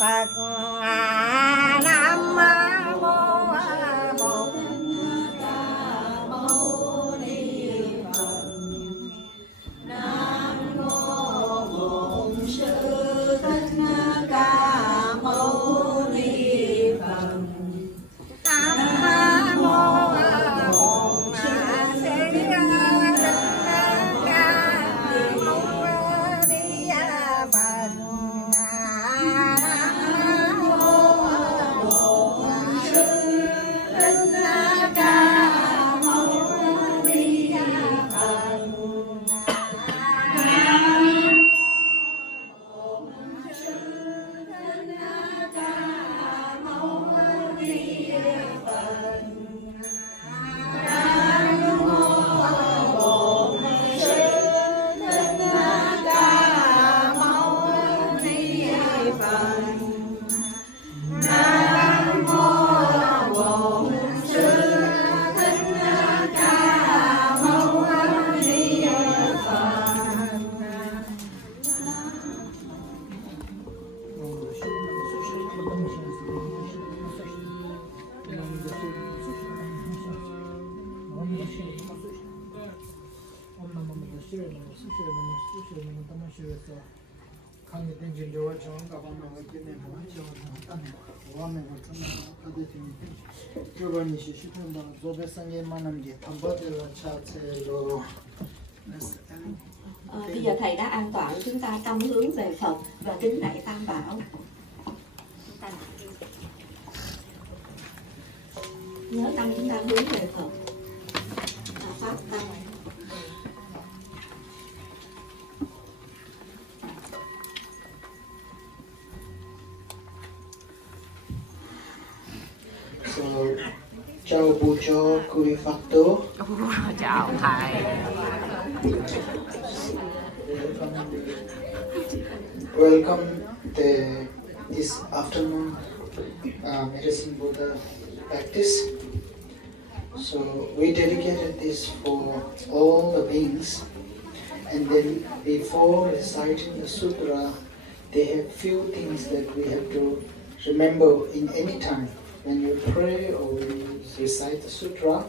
Phật. Nam mô Bổn Bây giờ thầy đã an toàn, chúng ta tâm hướng về Phật và kính lạy Tam Bảo. Nhớ tâm chúng ta hướng về Phật và phát tâm. So, chào bố cho Purify. chào thầy. Welcome this afternoon medicine Buddha practice. So we dedicated this for all the beings, and then before reciting the sutra, they have few things that we have to remember in any time. When you pray or when you recite the sutra,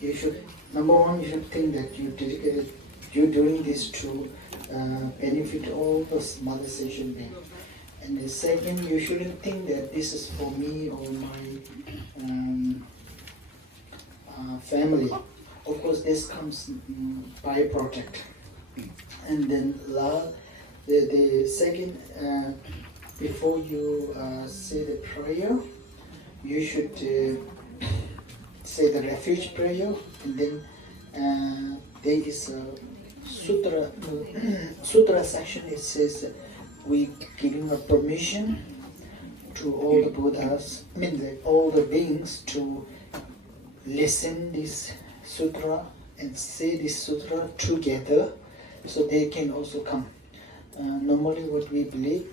you should, number one, you should think that you're doing this to benefit all the mother sentient beings. And the second, you shouldn't think that this is for me or my family. Of course, this comes by project. And then the second, before you say the prayer, you should say the refuge prayer, and then there is a sutra section. It says we giving a permission to all the Buddhas, all the beings to listen this sutra and say this sutra together, so they can also come. Normally, what we believe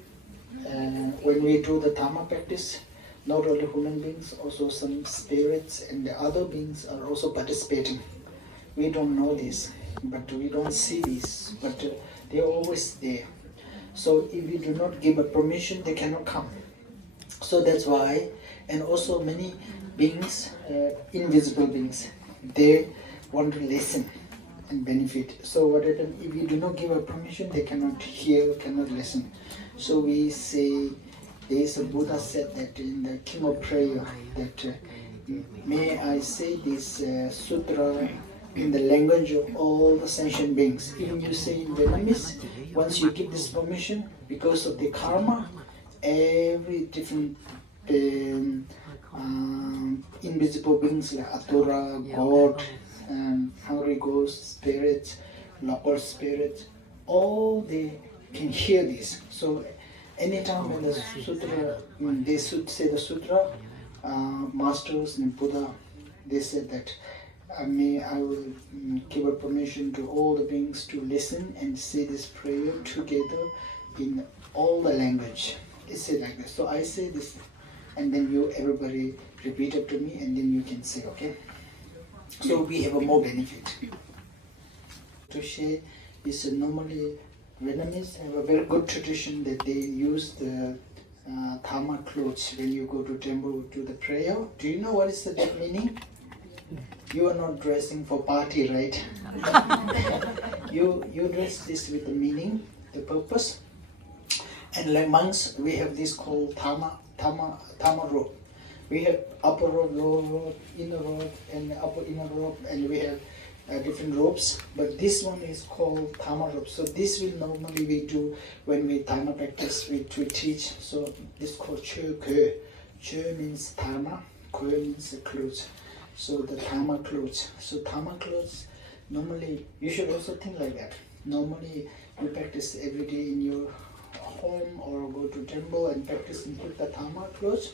when we do the Dhamma practice, not only human beings, also some spirits and the other beings are also participating. We don't know this, but we don't see this, but they are always there. So if we do not give a permission, they cannot come. So that's why, and also many beings, invisible beings, they want to listen and benefit. So what happens, if we do not give a permission, they cannot hear, cannot listen. So we say, there is a Buddha said that in the King of Prayer, that may I say this sutra in the language of all the sentient beings. Even you say in Vietnamese, once you give this permission, because of the karma, every different invisible beings like Atura, God, hungry ghosts, spirits, local spirits, all they can hear this. So anytime when the sutra, when they should say the sutra, masters and Buddha, they said that I will give a permission to all the beings to listen and say this prayer together in all the language. It said like this. So I say this, and then everybody repeat it to me, and then you can say, okay? So we have a more benefit. To share is normally Vietnamese have a very good tradition that they use the Dharma clothes when you go to temple to the prayer. Do you know what is the deep meaning? You are not dressing for party, right? you dress this with the meaning, the purpose. And like monks, we have this called Dharma robe. We have upper robe, lower robe, inner robe, and upper inner robe, and we have different robes. But this one is called Dharma robe. So this will normally we do when we Dharma practice, we teach. So this is called Chö Kö. Chö means Dharma, Kö means the clothes. So the Dharma clothes. So Dharma clothes, normally, you should also think like that. Normally, you practice every day in your home or go to temple and practice and put the Dharma clothes.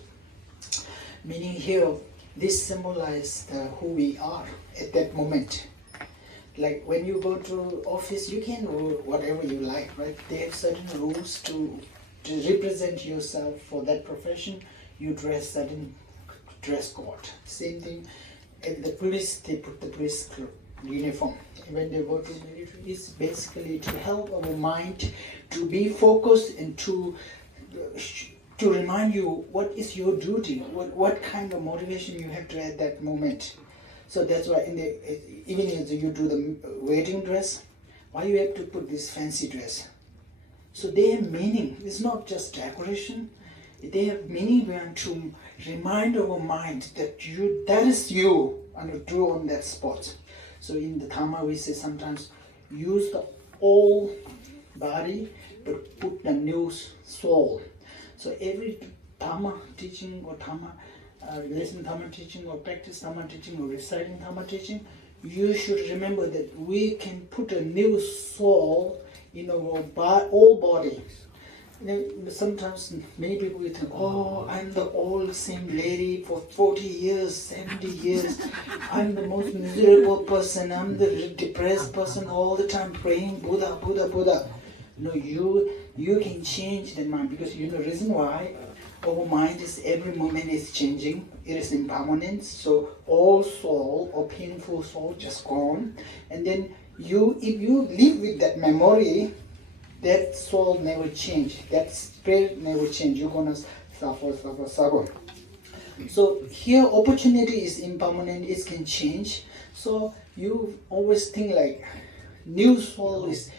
Meaning here, this symbolizes who we are at that moment. Like when you go to office, you can wear whatever you like, right? They have certain rules to represent yourself for that profession. You dress certain dress code. Same thing. And the police, they put the police uniform. When they go to military, it's basically to help our mind to be focused and to remind you what is your duty, what kind of motivation you have to at that moment. So that's why even if you do the wedding dress, why you have to put this fancy dress? So they have meaning. It's not just decoration. They have meaning to remind our mind that that is you and you do on that spot. So in the Dharma we say sometimes use the old body but put the new soul. So every Dharma teaching or Dharma, listen Dharma teaching or practice Dharma teaching or reciting Dharma teaching, you should remember that we can put a new soul in our old body. Sometimes many people will think, oh, I'm the old same lady for 40 years, 70 years. I'm the most miserable person. I'm the depressed person all the time praying Buddha, Buddha, Buddha. No, you can change the mind because you know the reason why our mind is every moment is changing. It is impermanent. So all soul or painful soul just gone. And then if you live with that memory, that soul never change. That spirit never change. You're gonna suffer. So here opportunity is impermanent. It can change. So you always think like new soul is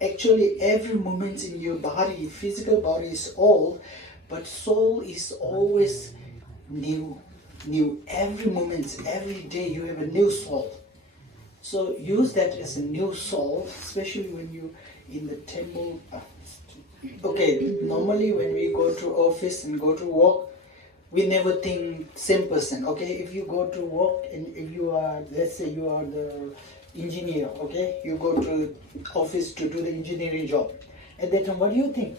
actually every moment in your body. Physical body is old, but soul is always new. Every moment, every day you have a new soul. So use that as a new soul, especially when you in the temple. Okay, normally when we go to office and go to work, we never think same person. Okay, if you go to work and if you are, let's say you are the engineer, okay, you go to office to do the engineering job. At that time, what do you think?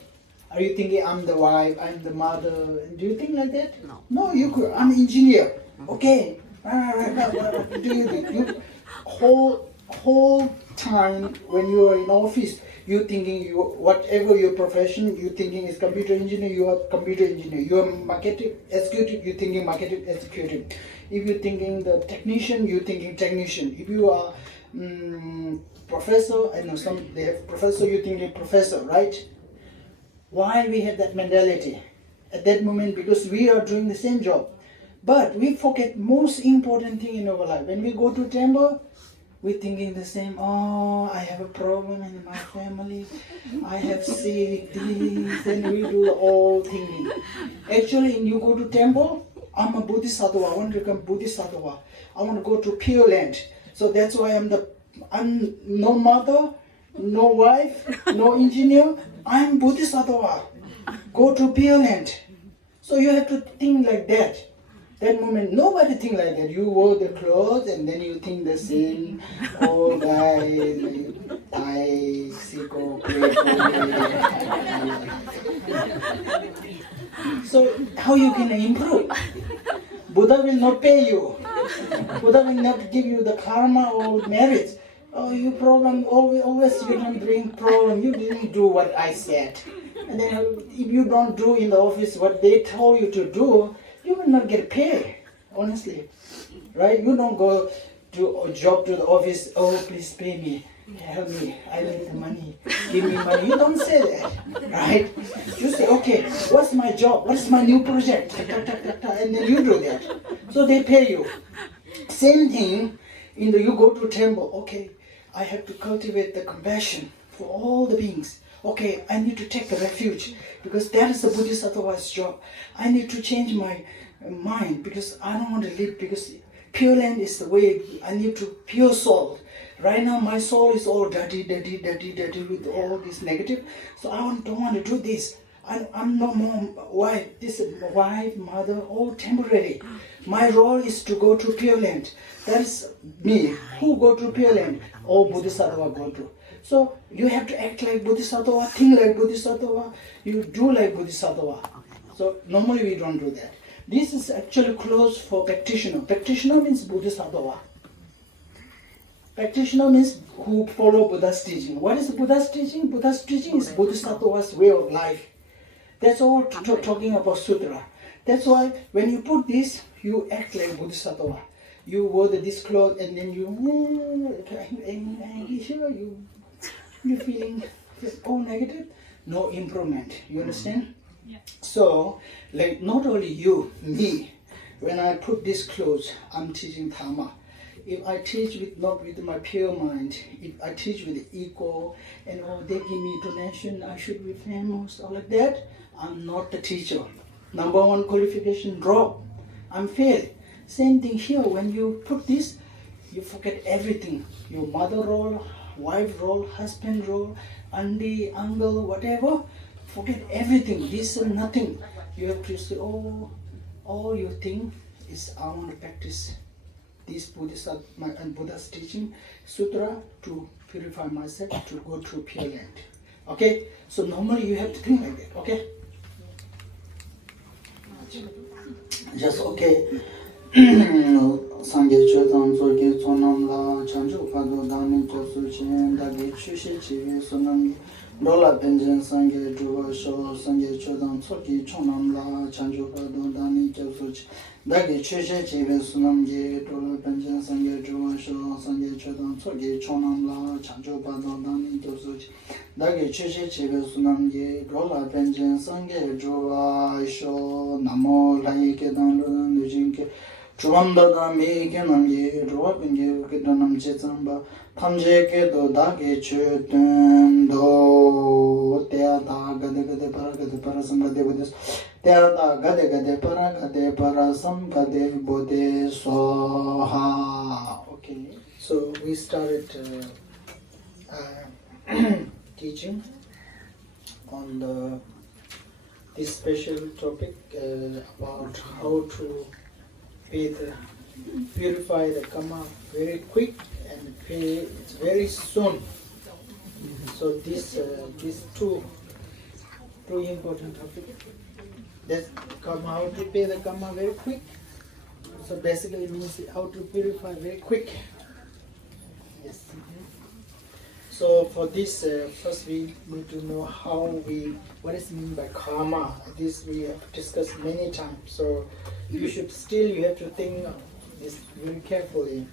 Are you thinking I'm the wife, I'm the mother? Do you think like that? No. No, I'm engineer. Okay. Do you think? You whole time when you are in office, you thinking whatever your profession, you thinking is computer engineer, you are computer engineer. You are marketing executive, you thinking marketing executive. If you thinking the technician, you thinking technician. If you are professor, I know some they have professor, you thinking professor, right? Why we have that mentality at that moment? Because we are doing the same job, but we forget most important thing in our life. When we go to temple, we thinking the same. Oh, I have a problem in my family. I have sick, this, and we do the all thinking. Actually, when you go to temple, I'm a Bodhisattva. I want to become Bodhisattva. I want to go to Pure Land. So that's why I'm no mother, no wife, no engineer. I'm Bodhisattva. Go to Pure Land. So you have to think like that. That moment, nobody think like that. You wear the clothes and then you think the same. Oh, guy, Thai, Siko, So how you can improve? Buddha will not pay you. Buddha will not give you the karma or merit. Oh, you problem, always you don't bring problem. You didn't do what I said. And then if you don't do in the office what they told you to do, you will not get paid, honestly. Right? You don't go to a job to the office, oh, please pay me. help me, I need the money, give me money. You don't say that, right? You say, okay, what's my job? What's my new project? And then you do that. So they pay you. Same thing, you go to temple, okay, I have to cultivate the compassion for all the beings. Okay, I need to take a refuge because that is the Bodhisattva's job. I need to change my mind because I don't want to live because Pure Land is the way. I need to pure soul. Right now my soul is all dirty with all this negative. So I don't want to do this. I'm no more wife. This is wife, mother, all temporary. My role is to go to Pure Land. That is me. Who go to Pure Land? All Bodhisattva go to. So you have to act like Bodhisattva, think like Bodhisattva, you do like Bodhisattva. So normally we don't do that. This is actually closed for practitioner. Practitioner means Bodhisattva. Practitioner means who follow Buddha's teaching. What is Buddha's teaching? Buddha's teaching is Bodhisattva's way of life. That's all talking about sutra. That's why when you put this, you act like Bodhisattva. You wear this cloth and then you're feeling all negative, no improvement. You understand? Yeah. So, like not only you, me, when I put this clothes, I'm teaching Dharma. If I teach not with my pure mind, if I teach with ego and they give me donation, I should be famous or like that, I'm not the teacher. Number one qualification drop. I'm failed. Same thing here. When you put this, you forget everything. Your mother role, wife role, husband role, auntie, uncle, whatever. Forget everything. This is nothing. You have to say, all you think is I want to practice this Buddha's teaching, sutra, to purify myself, to go through Pure Land. Okay? So normally you have to think like that. Okay? Just okay. Sangye chodang zoge zonam la chanju pado dani josu chen dagi chushi chive sonam dola penjen sangye juwa sho sangye chodang zoge chonam la chanju pado dani josu chen dagi chushi chive sonam ye dola penjen sangye juwa sho sangye chodang zoge chonam la chanju pado dani josu chen dagi chushi chive sonam ye dola penjen sangye juwa sho namo lai ke dang lo nujinke Chuvamdada mi kenam ye ruwapin ye kitanam chitsamba Tamje ke do da ke chutun do Tea da gade para sam gade bodhis Tea da gade para sam gade bodhis soha. Okay, so we started teaching on this special topic about how to purify the karma very quick and pay it very soon. So these two important topics. That's karma, how to pay the karma very quick. So basically it means how to purify very quick. Yes. So for this, first we need to know what is meant by karma. This we have discussed many times. So you have to think this very carefully.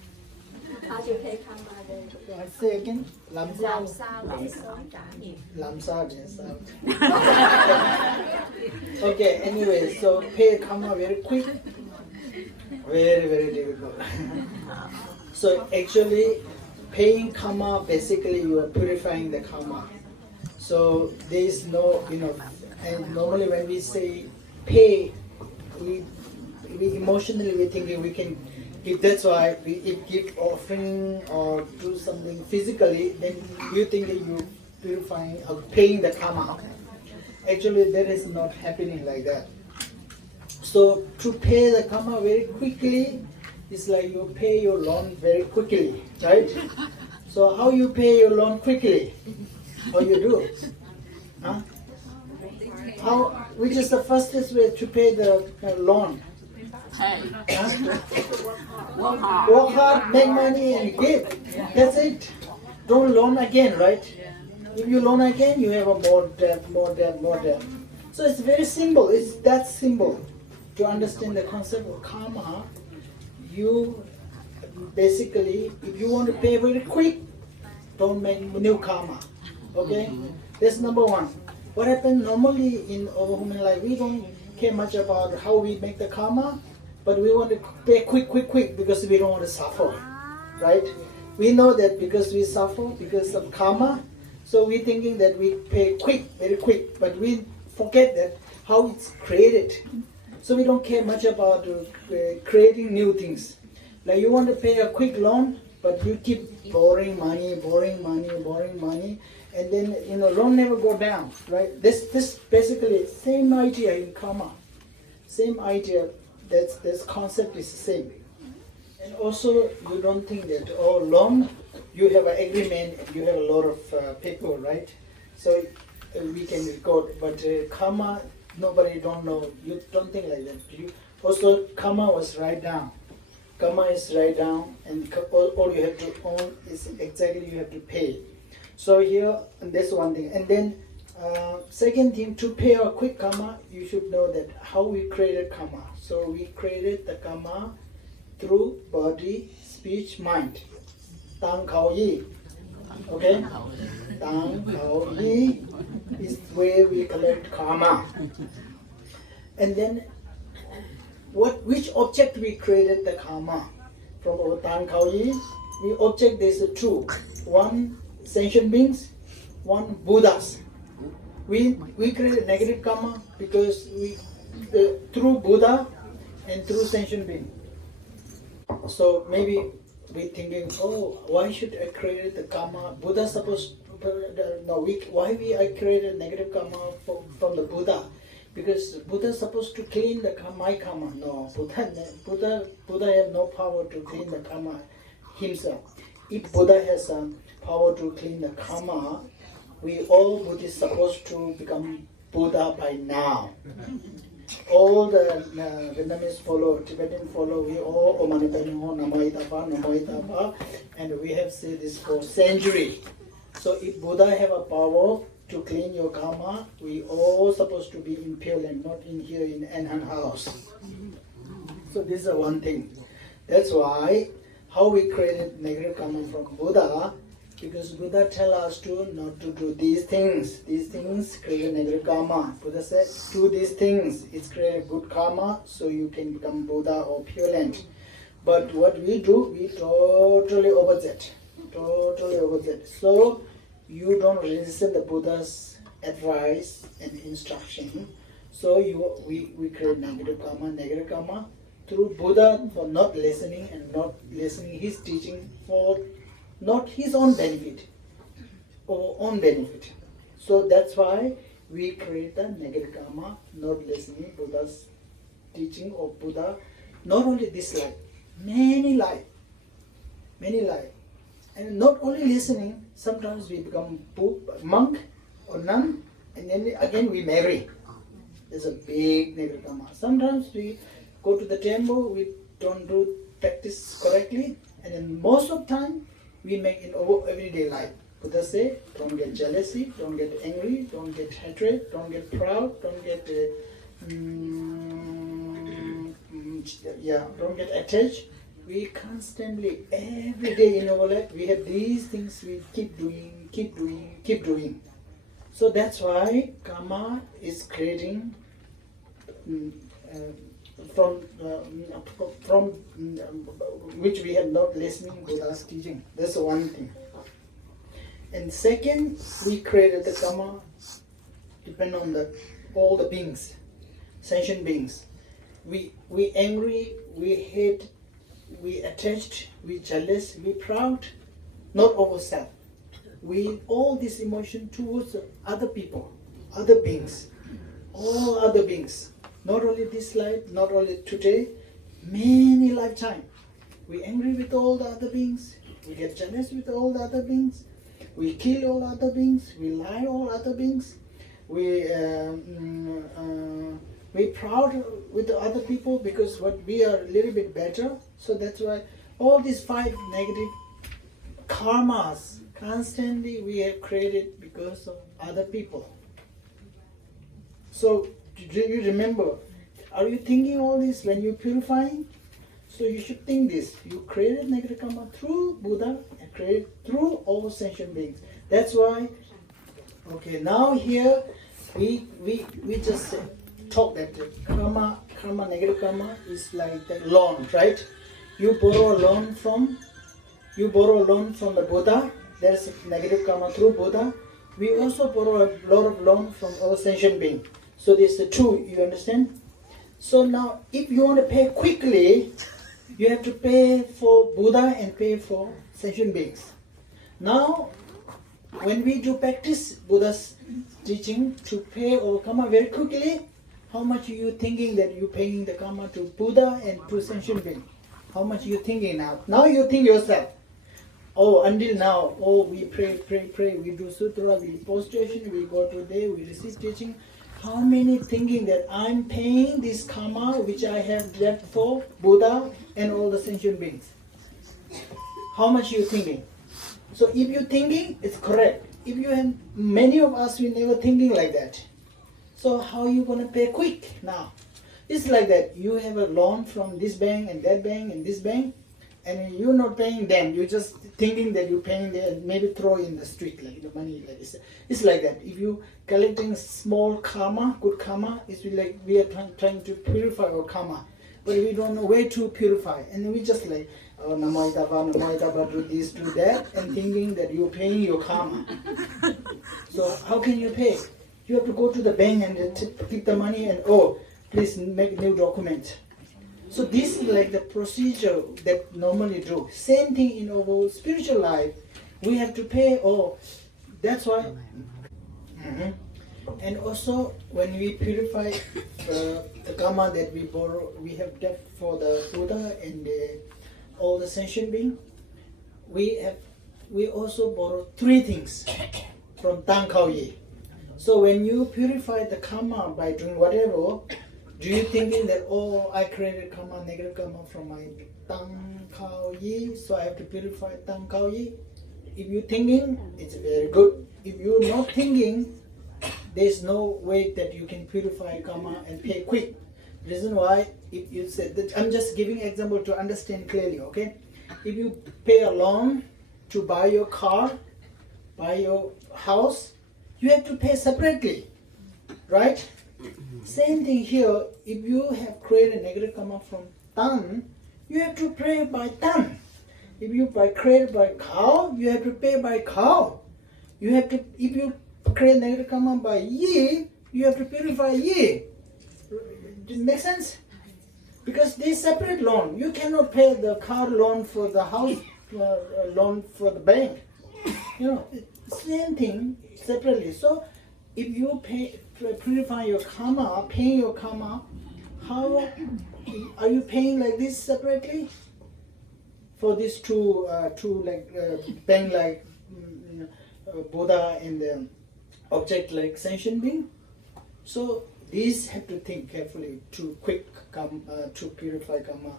How to pay karma very quickly? I say again, Làm sao để sớm trả nghiệp? Làm sao để sớm. Okay, anyway, so pay karma very quick. Very, very difficult. So actually, paying karma, basically you are purifying the karma. So there is no, and normally when we say pay, we emotionally we're thinking we can give. That's why we give offering or do something physically, then you think that you purifying or paying the karma. Actually, that is not happening like that. So to pay the karma very quickly, it's like you pay your loan very quickly, right? So how you pay your loan quickly? How you do? Huh? Which is the fastest way to pay the loan? Huh? Work hard, make money and give. That's it. Don't loan again, right? If you loan again, you have a more debt. So it's very simple. It's that simple. To understand the concept of karma, you basically, if you want to pay very quick, don't make new karma. Okay, that's number one. What happens normally in our human life, we don't care much about how we make the karma, but we want to pay quick because we don't want to suffer, right? We know that because we suffer because of karma, so we're thinking that we pay quick, very quick, but we forget that how it's created. So we don't care much about creating new things. Like you want to pay a quick loan, but you keep borrowing money, and then loan never go down, right? This basically same idea in karma, same idea. This concept is the same. And also you don't think that loan you have an agreement, you have a lot of paper, right? So we can record, but karma nobody don't know. You don't think like that. You also karma was write down. Karma is write down, and all you have to own is exactly you have to pay. So here, and that's one thing. And then second thing, to pay a quick karma, you should know that how we created karma. So we created the karma through body, speech, mind. Tang Khao Yi. Okay? Tang Khao Yi is where we collect karma. And then which object we created the karma? From our Tang Khao Yi, we object there's two. One sentient beings, one Buddhas. We created negative karma because we through Buddha and through sentient being. So maybe we thinking, why should I create the karma? Buddha supposed I created negative karma from the Buddha? Because Buddha is supposed to clean my karma. No, Buddha has no power to clean the karma himself. If Buddha has power to clean the karma, we all Buddhists supposed to become Buddha by now. All the Vietnamese follow, Tibetan follow, we all Namaitapa, and we have said this for centuries. So if Buddha have a power to clean your karma, we all supposed to be in Pure Land, not in here in Enhan house. So this is one thing. That's why how we created negative karma from Buddha, because Buddha tell us to not to do these things. These things create negative karma. Buddha said, do these things. It's create good karma, so you can become Buddha or Pure Land. But what we do, we totally opposite. Totally opposite. So you don't listen to the Buddha's advice and instruction. So we create negative karma through Buddha for not listening and not listening his teaching for not his own benefit or own benefit. So that's why we create the negative karma, not listening Buddha's teaching or Buddha. Not only this life, many life. And not only listening, sometimes we become monk or nun, and then again we marry. There's a big negative karma. Sometimes we go to the temple, we don't do practice correctly, and then most of the time we make in our everyday life. Buddha say, don't get jealousy, don't get angry, don't get hatred, don't get proud, don't get don't get attached. We constantly, every day in our life, we have these things we keep doing. So that's why karma is creating from which we have not listening Buddha's teaching. That's one thing. And second, we created the karma depend on all the beings, sentient beings. We angry, we hate, we attached, we jealous, we proud, not ourselves. We all this emotion towards other people, other beings, all other beings. Not only this life, not only today, many lifetime. We angry with all the other beings. We get jealous with all the other beings. We kill all other beings. We lie all other beings. We proud with the other people because what we are a little bit better. So that's why all these 5 negative karmas constantly we have created because of other people. So do you remember? Are you thinking all this when you're purifying? So you should think this. You created negative karma through Buddha and created through all sentient beings. That's why, okay, now here we just talk that the karma, negative karma is like the loan, right? You borrow a loan from the Buddha. There's negative karma through Buddha. We also borrow a lot of loan from all sentient beings. So this is the two, you understand? So now, if you want to pay quickly, you have to pay for Buddha and pay for sentient beings. Now, when we do practice Buddha's teaching to pay all karma very quickly, how much are you thinking that you're paying the karma to Buddha and to sentient being? How much are you thinking now? Now you think yourself. Oh, until now, we pray, we do sutra, we do prostration, we go to day, we receive teaching. How many thinking that I'm paying this karma which I have left for Buddha and all the sentient beings? How much you thinking? So if you're thinking, it's correct. If you have, many of us, we never thinking like that. So how you going to pay quick now? It's like that. You have a loan from this bank and that bank and this bank, and you're not paying them. You're just thinking that you're paying them, maybe throw in the street like the money like this. It's like that. If you collecting small karma, good karma, it's like we are trying to purify our karma, but we don't know where to purify, and we just like Namo Tapa, do this, do that, and thinking that you're paying your karma. So how can you pay? You have to go to the bank and take the money and please make new document. So this is like the procedure that normally do. Same thing in our spiritual life. We have to pay. That's why. And also when we purify the karma that we borrow, we have debt for the Buddha and all the sentient being. We also borrow three things from Tang Kao Yi. So when you purify the karma by doing whatever, do you thinking that, I created karma, negative karma from my Tang Kao Yi, so I have to purify Tang Kao Yi? If you're thinking, it's very good. If you're not thinking, there's no way that you can purify karma and pay quick. Reason why, if you said that, I'm just giving example to understand clearly, okay? If you pay a loan to buy your car, buy your house, you have to pay separately, right? Same thing here, if you have created negative karma from Tan, you have to pay by Tan. If you create by cow, you have to pay by cow. You have to, if you create negative karma by Yi, you have to purify Yi. Does it make sense? Because they separate loan. You cannot pay the car loan for the house loan for the bank. Same thing separately. So if you purify your karma, paying your karma, how are you paying like this separately? For these two bank like Buddha and the object like sentient being. So these have to think carefully to to purify karma.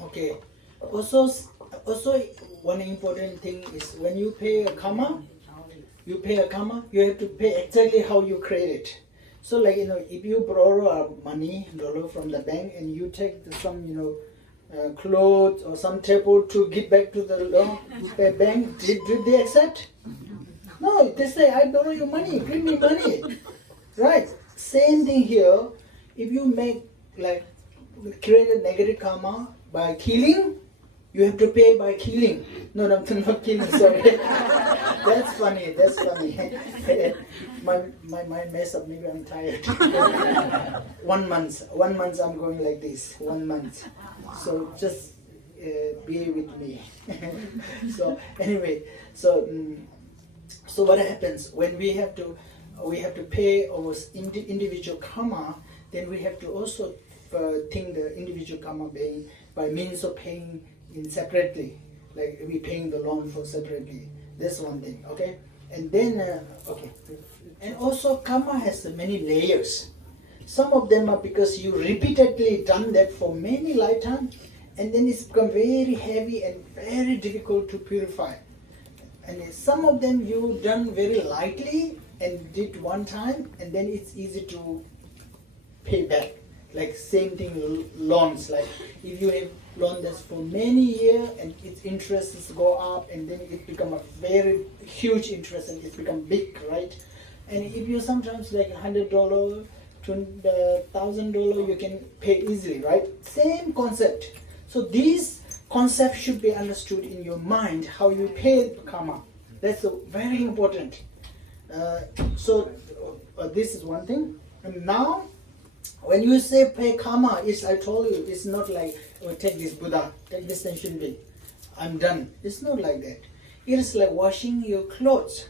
Okay. Also one important thing is when you pay a karma, you have to pay exactly how you create it. So if you borrow money dollar from the bank and you take some clothes or some table to give back to the bank, did they accept? No, they say, I borrow your money, give me money. Right? Same thing here. If you create a negative karma by killing, you have to pay by killing. No, not killing, sorry. That's funny. My mind messed up, maybe I'm tired. 1 month I'm going like this, 1 month. So just be with me. So anyway, so what happens when we have to pay our individual karma, then we have to also think the individual karma by means of paying in separately, like we paying the loan for separately. That's one thing, okay? And then, and also karma has many layers. Some of them are because you repeatedly done that for many lifetimes, and then it's become very heavy and very difficult to purify. And some of them you done very lightly and did one time, and then it's easy to pay back. Like same thing, loans. Like if you have loan this for many years, and its interests go up, and then it become a very huge interest, and it become big, right? And if you sometimes like $100, $1,000, you can pay easily, right? Same concept. So these concepts should be understood in your mind, how you pay karma. That's very important. So this is one thing. And now, when you say pay karma, I told you, it's not like, oh, take this Buddha, take this Senshin Being, I'm done. It's not like that. It is like washing your clothes.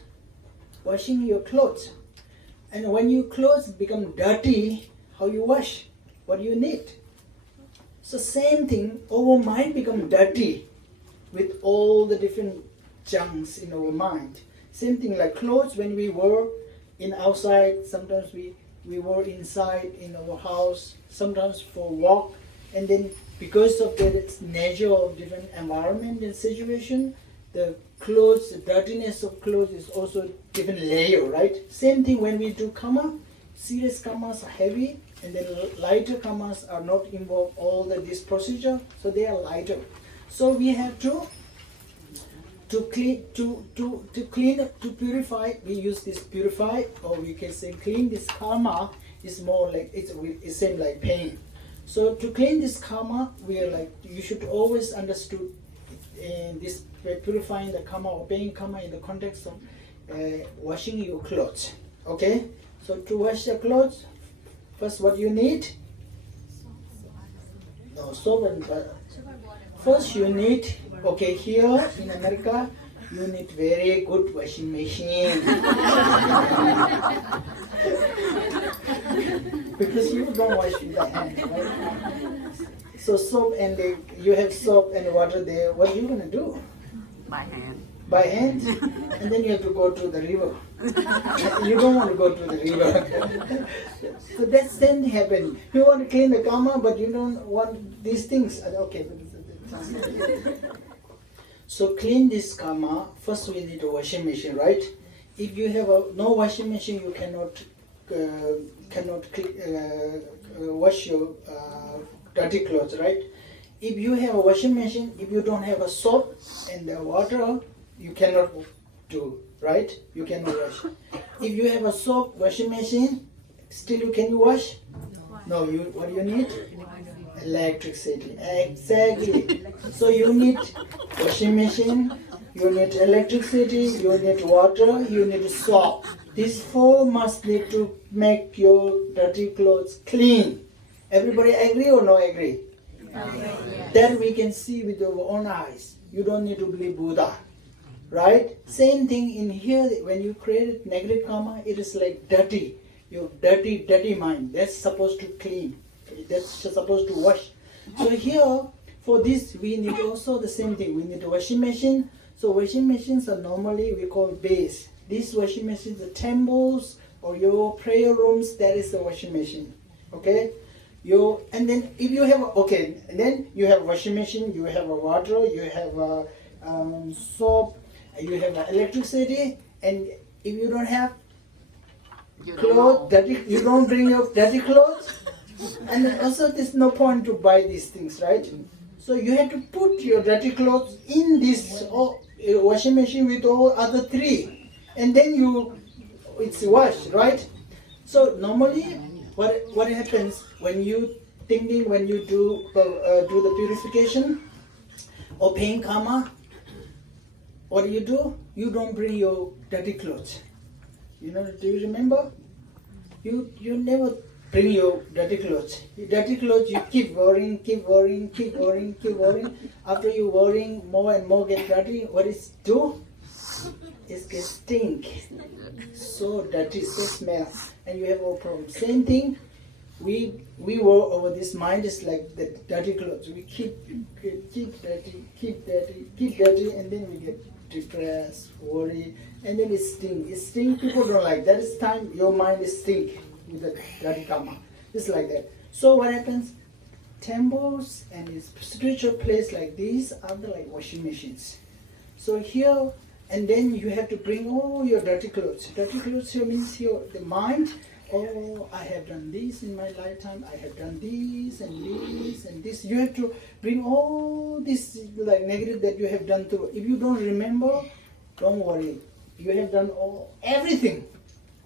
Washing your clothes. And when your clothes become dirty, how you wash? What do you need? So same thing, our mind become dirty with all the different junks in our mind. Same thing like clothes, when we wear in outside, sometimes we wear inside in our house, sometimes for walk, and then because of the nature of different environment and situation, the clothes, the dirtiness of clothes is also different layer, right? Same thing when we do karma, serious karmas are heavy, and then lighter karmas are not involved all this procedure, so they are lighter. So we have to clean, to purify. We use this purify, or we can say clean this karma. Is more like it's same like pain. So to clean this karma, we are like, you should always understood in this purifying the karma or paying karma in the context of washing your clothes. Okay, so to wash your clothes, first what you need? No, soap and butter. First you need, okay, here in America, you need very good washing machine. Because you don't wash with the hand, right? So soap and you have soap and water there, what are you going to do? By hand. By hand? And then you have to go to the river. You don't want to go to the river. So that same thing happened. You want to clean the karma, but you don't want these things. Okay. So clean this karma, first we need a washing machine, right? If you have no washing machine, you cannot wash your dirty clothes, right? If you have a washing machine, if you don't have a soap and the water, you cannot do, right? You cannot wash. If you have a soap washing machine, still can you wash? No, what do you need? Electricity. Exactly. So you need washing machine, you need electricity, you need water, you need soap. These four must need to make your dirty clothes clean. Everybody agree or no agree? Yes. Then we can see with our own eyes. You don't need to believe Buddha. Right? Same thing in here, when you create negative karma, it is like dirty. Your dirty mind. That's supposed to clean. That's supposed to wash. So here, for this, we need also the same thing. We need a washing machine. So washing machines are normally we call base. These washing machines, the temples or your prayer rooms, that is the washing machine. Okay? And then if you have, and then you have washing machine, you have a water, you have a soap, you have electricity, and if you don't have clothes, you don't bring your dirty clothes, and then also there's no point to buy these things, right? So you have to put your dirty clothes in this washing machine with all other three, and then it's washed, right? So normally, what happens when you do the purification or paying karma? What do? You don't bring your dirty clothes. Do you remember? You never bring your dirty clothes. Your dirty clothes you keep wearing. After you wearing, more and more get dirty. What is do? It gets stink. So dirty, so smell, and you have no problem. Same thing. We work over this mind is like the dirty clothes. We keep dirty, and then we get depressed, worried, and then it stink. It stink. People don't like that. Is time your mind is stink with the dirty karma. It's like that. So what happens? Temples and spiritual place like these are like washing machines. So here and then you have to bring all your dirty clothes. Dirty clothes here means the mind. Oh, I have done this in my lifetime. I have done this and this and this. You have to bring all this like negative that you have done through. If you don't remember, don't worry. You have done everything.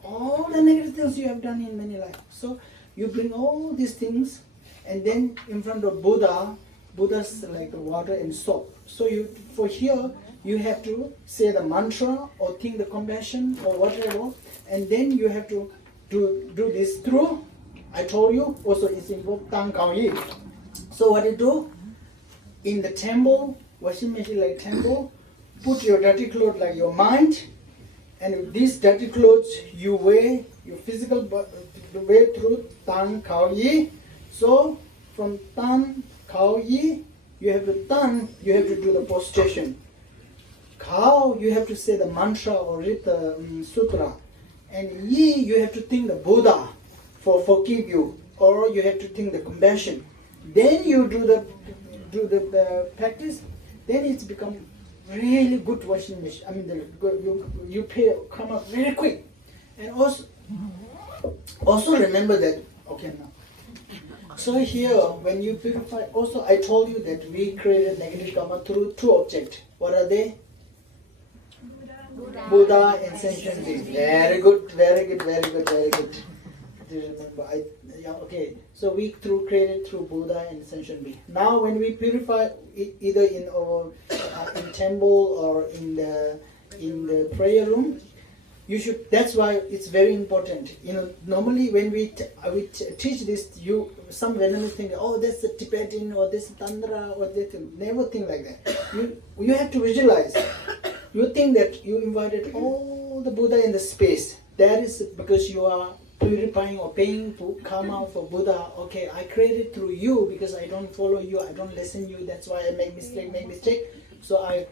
All the negative things you have done in many lives. So you bring all these things, and then in front of Buddha's like the water and soap. So for here, you have to say the mantra or think the compassion or whatever, and then you have to do this through. I told you also it's involved Tang Kao Yi. So what you do in the temple, washing machine like temple, put your dirty clothes like your mind, and with these dirty clothes you wear your physical way through Tang Kao Yi. So from Tang Kao Yi, you have to do the prostration. Kao, you have to say the mantra or read the sutra. And Yi, you have to think the Buddha for forgive you, or you have to think the compassion. Then you do the practice. Then it's become really good washing machine. I mean, you come out very quick. And also remember that. Okay, now. So here, when you purify, also I told you that we created negative karma through two objects. What are they? Buddha and sentient beings. Very good, very good, very good, very good. Do you remember? Okay. So we created through Buddha and sentient beings. Now, when we purify, either in our in temple or in the prayer room, you should. That's why it's very important. Normally when we teach this, some randomly think, oh, that's the Tibetan or this Tantra or that. Never think like that. You have to visualize. You think that you invited all the Buddha in the space. That is because you are purifying or paying karma for Buddha. Okay, I created through you because I don't follow you, I don't listen to you. That's why I make mistake. So I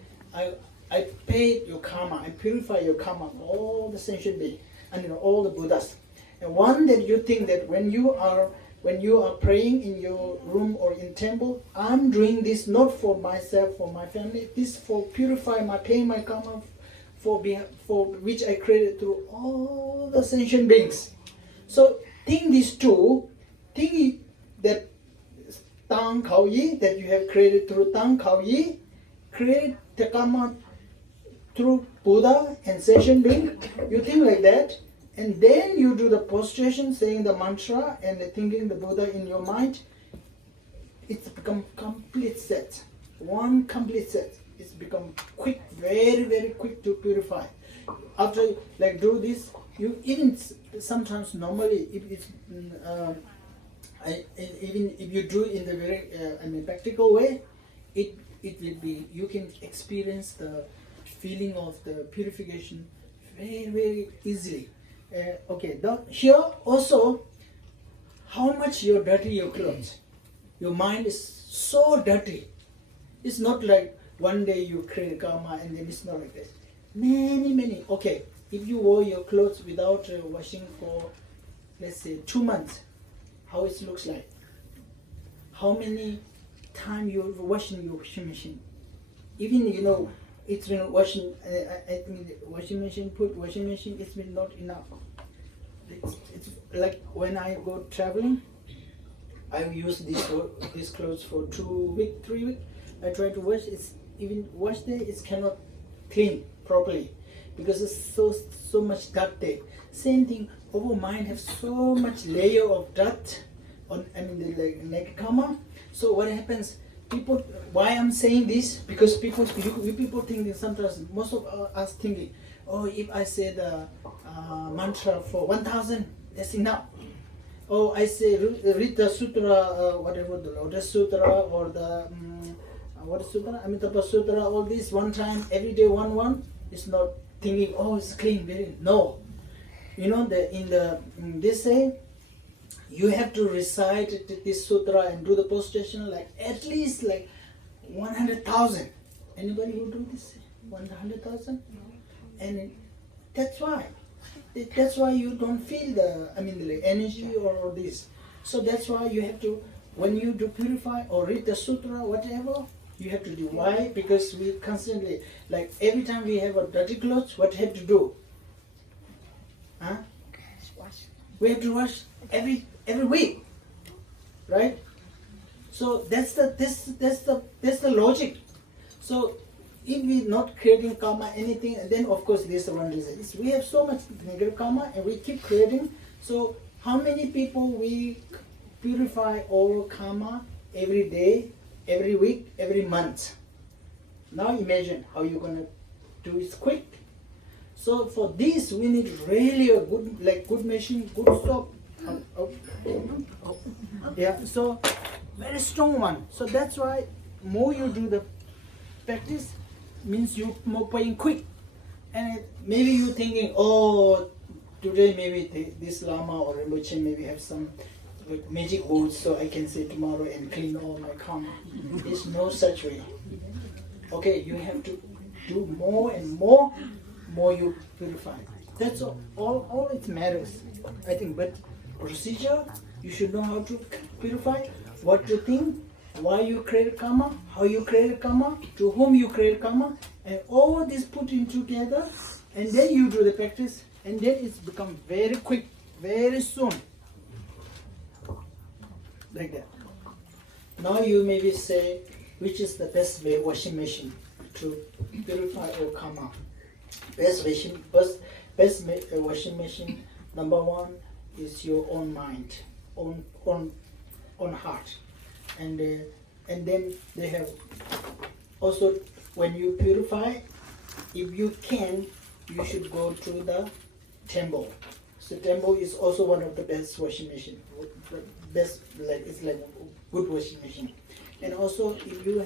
paid your karma. I purify your karma for all the sentient beings and all the Buddhas. And one that you think that when you are praying in your room or in temple, I'm doing this not for myself, for my family. This for purify paying my karma for which I created through all the sentient beings. So think these two. Think that Tang Kao Yi that you have created through Tang Kao Yi, create the karma through Buddha and sentient being. You think like that. And then you do the prostration, saying the mantra and thinking the Buddha in your mind. It's become complete set. One complete set. It's become quick, very, very quick to purify. After do this, you even sometimes normally if it's even if you do it in the very practical way, it will be, you can experience the feeling of the purification very, very easily. Okay, here also, how much you're dirty your clothes. Your mind is so dirty. It's not like one day you create karma and then it's not like this. Many. Okay, if you wore your clothes without washing for, let's say, 2 months, how it looks like. How many times you're washing your washing machine. Even, it's been washing, washing machine, it's been not enough. It's like when I go traveling, I use these clothes for 2 weeks, 3 weeks. I try to wash, wash there, it cannot clean properly because it's so much dirt there. Same thing, our mind has so much layer of dirt on, the naked karma. So what happens? People, why I'm saying this? Because people think that sometimes, most of us thinking, oh, if I say the mantra for 1,000, that's enough. Oh, I say read the sutra, whatever, the Lotus Sutra or the what sutra, Amitabha Sutra, all this one time, every day one. It's not thinking, oh, it's clean, very no. They say you have to recite this sutra and do the prostration at least 100,000. Anybody who do this? 100,000? No. And that's why you don't feel the energy or this. So that's why you have to, when you do purify or read the sutra, whatever, You have to do. Why? Because we constantly, like every time we have a dirty clothes, what have to do? Huh? We have to wash every week, right? So that's the logic. So if we're not creating karma, anything, then of course there's one reason. We have so much negative karma and we keep creating. So how many people we purify our karma every day, every week, every month? Now imagine how you're gonna do it quick. So for this we need really a good machine, good soap. Yeah, so very strong one. So that's why more you do the practice means you more paying quick. And maybe you thinking, oh, today maybe this Lama or Rinpoche maybe have some magic words so I can say tomorrow and clean all my karma. There's no such way. Okay, you have to do more and more you purify. That's all it matters, I think. But procedure, you should know how to purify, what to think, why you create karma, how you create karma, to whom you create karma, and all this put in together, and then you do the practice, and then it's become very quick, very soon. Like that. Now you maybe say, which is the best way washing machine to purify our karma? Best washing machine, number one is your own mind, own heart, and then they have also when you purify, if you can, you should go to the temple. So temple is also one of the best washing machine, best it's like a good washing machine. And also if you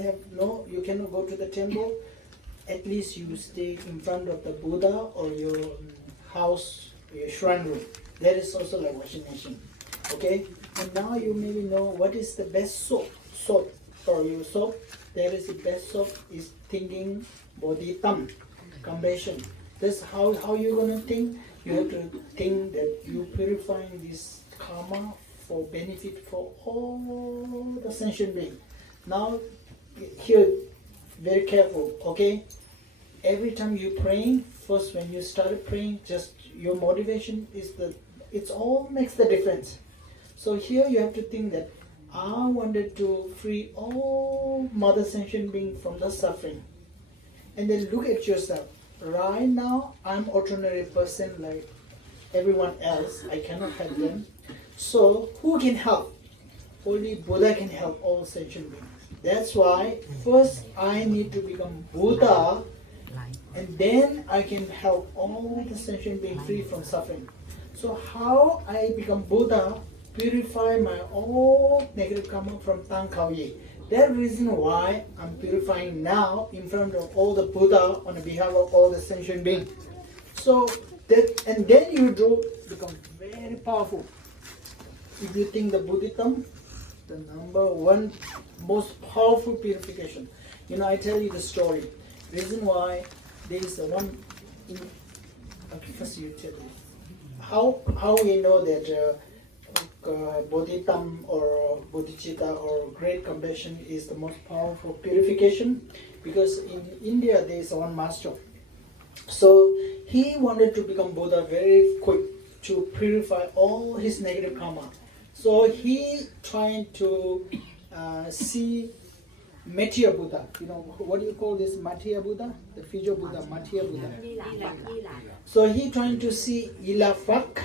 you cannot go to the temple, at least you stay in front of the Buddha or your house, your shrine room. That is also like washing machine. Okay? And now you maybe know what is the best soap for your soap. That is the best soap is thinking bodhitam, compassion. That's how you're gonna think. You have to think that you purifying this karma for benefit for all the sentient beings. Now here, very careful, okay? Every time you praying, first when you started praying, just your motivation is it's all makes the difference. So here you have to think that I wanted to free all mother sentient beings from the suffering. And then look at yourself. Right now, I'm ordinary person like everyone else. I cannot help them. So who can help? Only Buddha can help all sentient beings. That's why first I need to become Buddha, and then I can help all the sentient beings free from suffering. So how I become Buddha, purify my all negative karma from Tankauye. That reason why I'm purifying now in front of all the Buddha on behalf of all the sentient beings. So that, and then you do become very powerful. If you think the Buddhism, the number one most powerful purification. You know, I tell you the story. Reason why there is a one. Okay, first you tell me. How we know that Bodhitam or Bodhicitta or great compassion is the most powerful purification? Because in India there is one master. So he wanted to become Buddha very quick to purify all his negative karma. So he trying to see Matya Buddha. You know, what do you call this Matya Buddha? The figure Buddha, Matya Buddha. So he trying to see Ilafak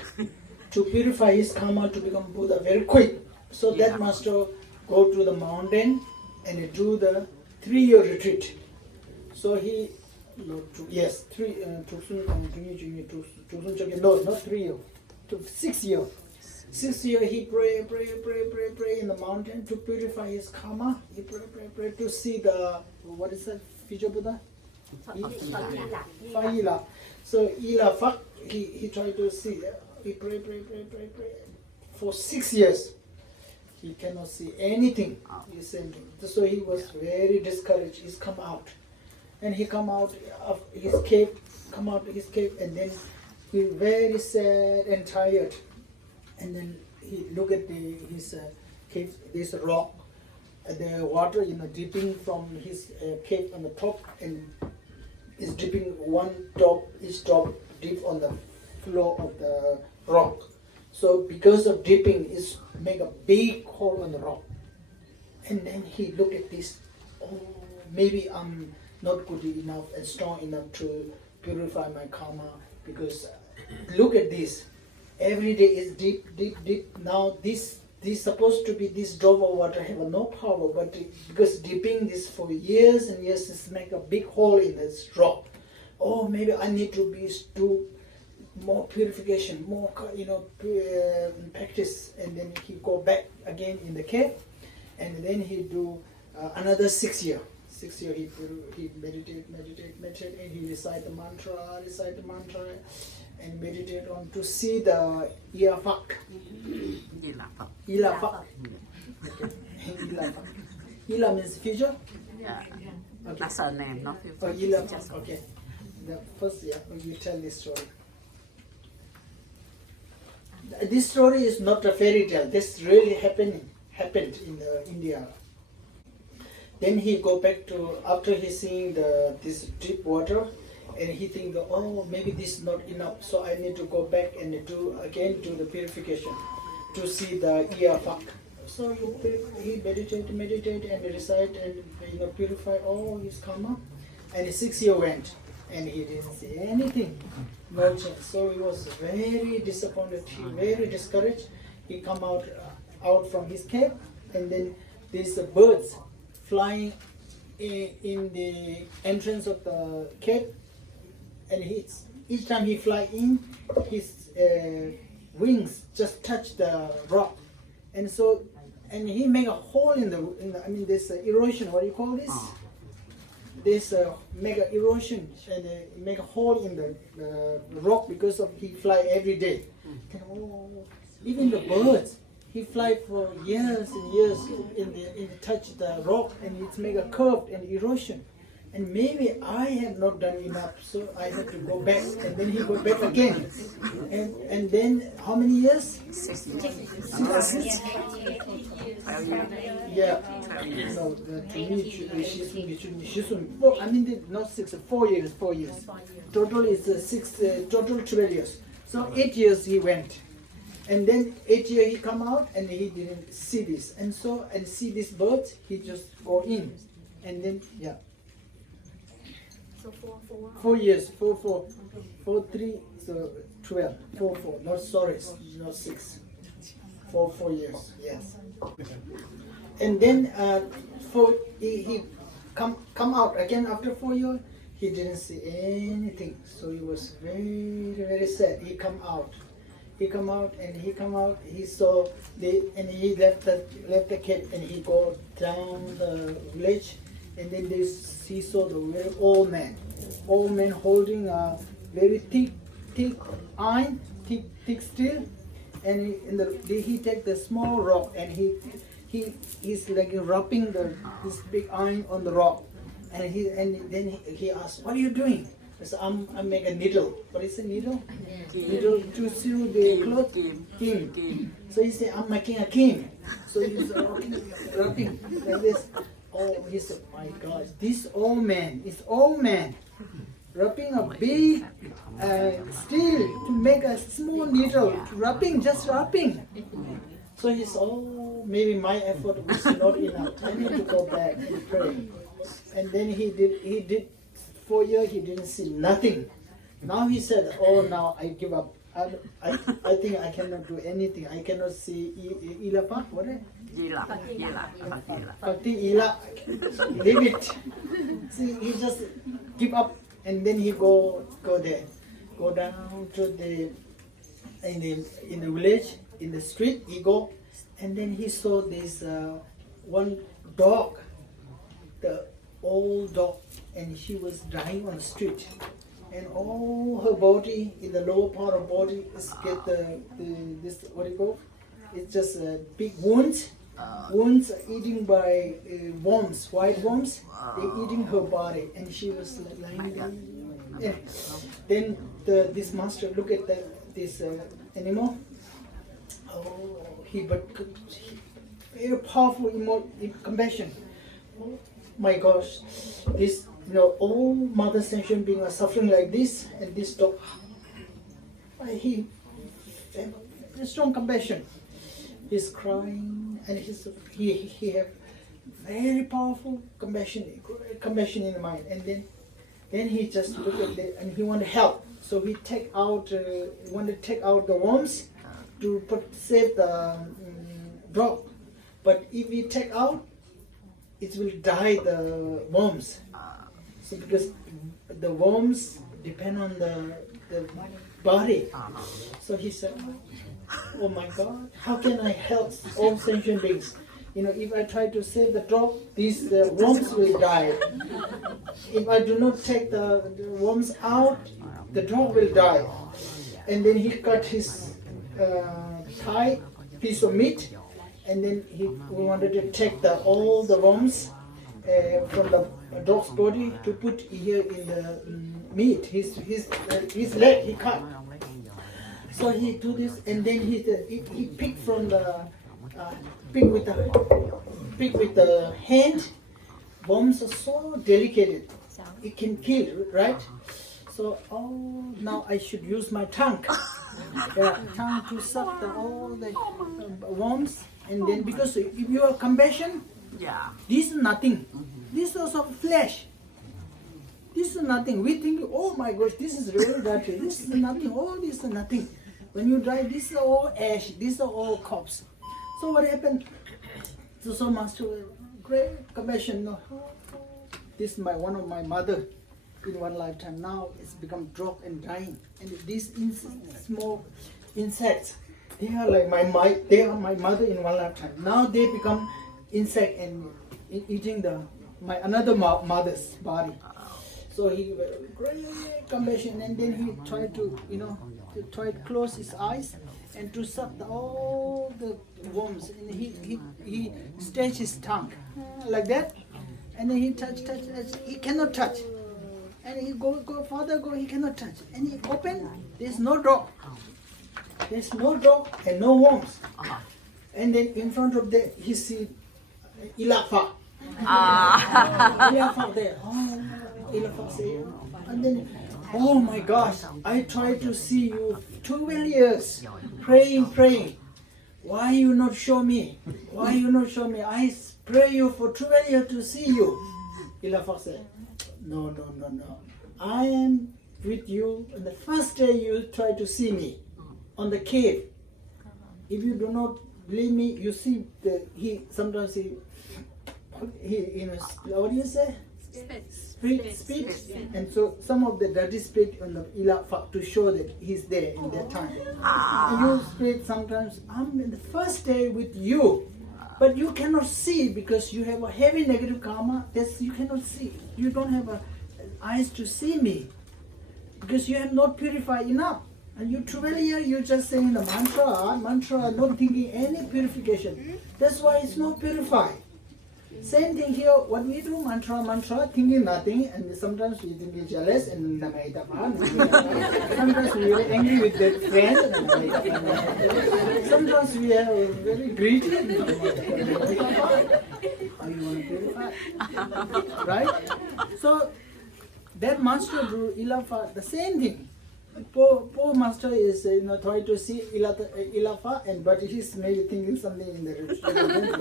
to purify his karma to become Buddha very quick. So that master go to the mountain and do the 3-year retreat. So he, yes, 3 no, not 3 years, 6 years. 6 years he pray in the mountain to purify his karma. He pray to see the, what is that, figure Buddha? Faila. So Ilafak, he tried to see, he pray for 6 years. He cannot see anything. So he was very discouraged. He's come out. And he come out of his cave, and then he's very sad and tired. And then he look at his cave, this rock, the water, dripping from his cave on the top, and is dripping each drop dip on the floor of the rock. So because of dripping, it's make a big hole on the rock. And then he looked at this. Oh, maybe I'm not good enough and strong enough to purify my karma, because look at this. Every day is deep, deep, deep. Now this supposed to be this drop of water have no power, but because dipping this for years and years, it's make a big hole in this rock. Oh, maybe I need to do more purification, more practice, and then he go back again in the cave, and then he do another 6 years. 6 years he meditate, and he recite the mantra, and meditate on to see the Ilafak. Ilafak. Ila means future. Yeah. Okay. That's her name, not future. Oh, Ilafak. Okay. The first, you tell this story. This story is not a fairy tale. This really happened in India. Then he go back to, after he seeing this deep water, and he think, oh, maybe this is not enough, so I need to go back and do the purification to see the Ilafak. So he meditate and recite and purify all his karma. And 6 years went, and he didn't see anything, no change. So he was very disappointed, very discouraged. He come out from his cave, and then these birds flying in the entrance of the cave, and each time he fly in, his wings just touch the rock, and he make a hole in the this erosion. What do you call this? This make a erosion and make a hole in the rock because of he fly every day. And, even the birds, he fly for years and years in touch the rock, and it's make a curve and erosion. And maybe I have not done enough, so I have to go back. And then he go back again. And then how many years? 6 years. Yeah. No, to me, she's not 6, 4 years. 4 years. Total is total 12 years. So 8 years he went. And then 8 years he come out and he didn't see this. And see these birds, he just go in. And then, yeah. So 4 years, 4, 3, so 12, 4, not sorry, not 6, 4 years, yes. And then he come out again after 4 years, he didn't see anything, so he was very, very sad. He come out, he saw and he left the cave, and he go down the village. And then he saw the very old man holding a very thick iron, thick steel, and he take the small rock, and he's like rubbing this big iron on the rock, and then he asked, "What are you doing?" I said, "I'm make a needle." What is a needle? Needle to sew the cloth. Kim. So he said, "I'm making a kim." So he's rubbing like this. Oh, he said, "My gosh, this old man, rubbing a big steel to make a small needle, just rubbing." So he said, "Oh, maybe my effort was not enough. I need to go back and pray." And then he did 4 years, he didn't see nothing. Now he said, "Oh, now I give up. I think I cannot do anything. I cannot see Ilafak, what is it? Fakti Ila, leave it." See, he just give up, and then he go there, go down to in the village, in the street. He go, and then he saw this one dog, the old dog, and she was dying on the street, and all her body, in the lower part of body, is get this, what do you call? It's just a big wounds. Wounds eating by worms, white worms. They eating her body, and she was lying there. Yeah. Then this master look at this animal. Oh, he very powerful compassion. Oh my gosh, this, all mother sentient beings are suffering like this, and this dog, he very strong compassion. He's crying, and he have very powerful compassion in the mind, and then he just look at it and he want to help. So he want to take out the worms to save the dog. But if we take out, it will die the worms. So because the worms depend on the body. So he said, oh my God, how can I help all sentient beings? If I try to save the dog, these worms will die. If I do not take the worms out, the dog will die. And then he cut his thigh piece of meat, and then we wanted to take all the worms from the dog's body to put here in the meat. His leg he cut. So he do this, and then he picked from the pick with the hand. Worms are so delicate, it can kill, right? So now I should use my tongue. Tongue to suck all the worms, and then because if you have compassion, this is nothing. This is also flesh. This is nothing. We think, oh my gosh, this is really dirty. This is nothing. All this is nothing. When you die, this is all ash. These are all corpse. So what happened? So Master, great compassion. This is one of my mother in one lifetime. Now it's become drop and dying. And these small insects, they are like my mother in one lifetime. Now they become insect and eating my another mother's body. So he great compassion, and then he tried to to close his eyes and to suck all the worms, and he stretched his tongue like that, and then he touch, he cannot touch, and he go further, he cannot touch, and he open, there's no dog and no worms, and then in front of he see Ilafa. Ilafa there. Ilafa say, and then, oh my gosh, I tried to see you 12 years, praying. Why you not show me? I pray you for 12 years to see you. Ilafa said, no. I am with you on the first day you try to see me on the cave. If you do not believe me, you see sometimes what do you say? Spit. And so some of the dirty spit on the Ilafa to show that he's there in that time. And you spit sometimes, I'm in the first day with you, but you cannot see because you have a heavy negative karma. You cannot see. You don't have eyes to see me because you have not purified enough. And you 12 years, you're just saying the mantra, not thinking any purification. That's why it's not purified. Same thing here, what we do, mantra, thinking nothing, and sometimes we think we're jealous, and sometimes we are angry with that friend, sometimes we are very greedy, how you want to purify, right? So, that master drew Ilafa, the same thing. Poor master is trying to see Ilafa, but he's maybe thinking something in the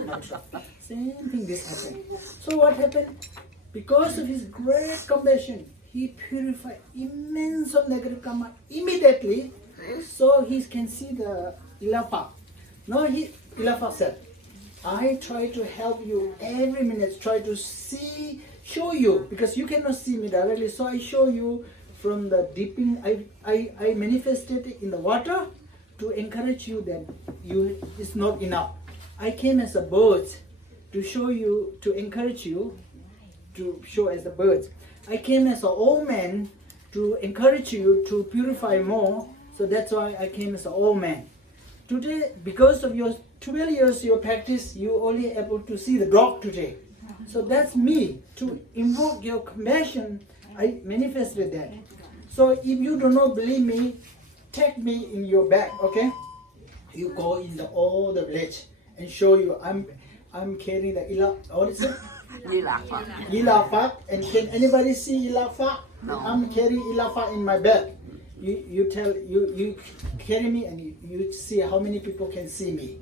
mantra. Same thing this happened. So what happened? Because of his great compassion, he purified immense of negative karma immediately, so he can see the Ilafa. Now Ilafa said, I try to help you every minute, try to show you, because you cannot see me directly, so I show you from the dipping, I manifested it in the water to encourage you that it's not enough. I came as a bird to show you, to encourage you, to show as a bird. I came as an old man to encourage you to purify more, so that's why I came as an old man. Today, because of your 12 years your practice, you only able to see the dog today. So that's me, to invoke your compassion, I manifested that. So if you do not believe me, take me in your bag, okay? You go in all the village and show you. I'm carrying the what is it? Di Lạc Phật. Ilafa. And can anybody see Ilafa? No. I'm carrying Ilafa in my bag. You carry me and you see how many people can see me.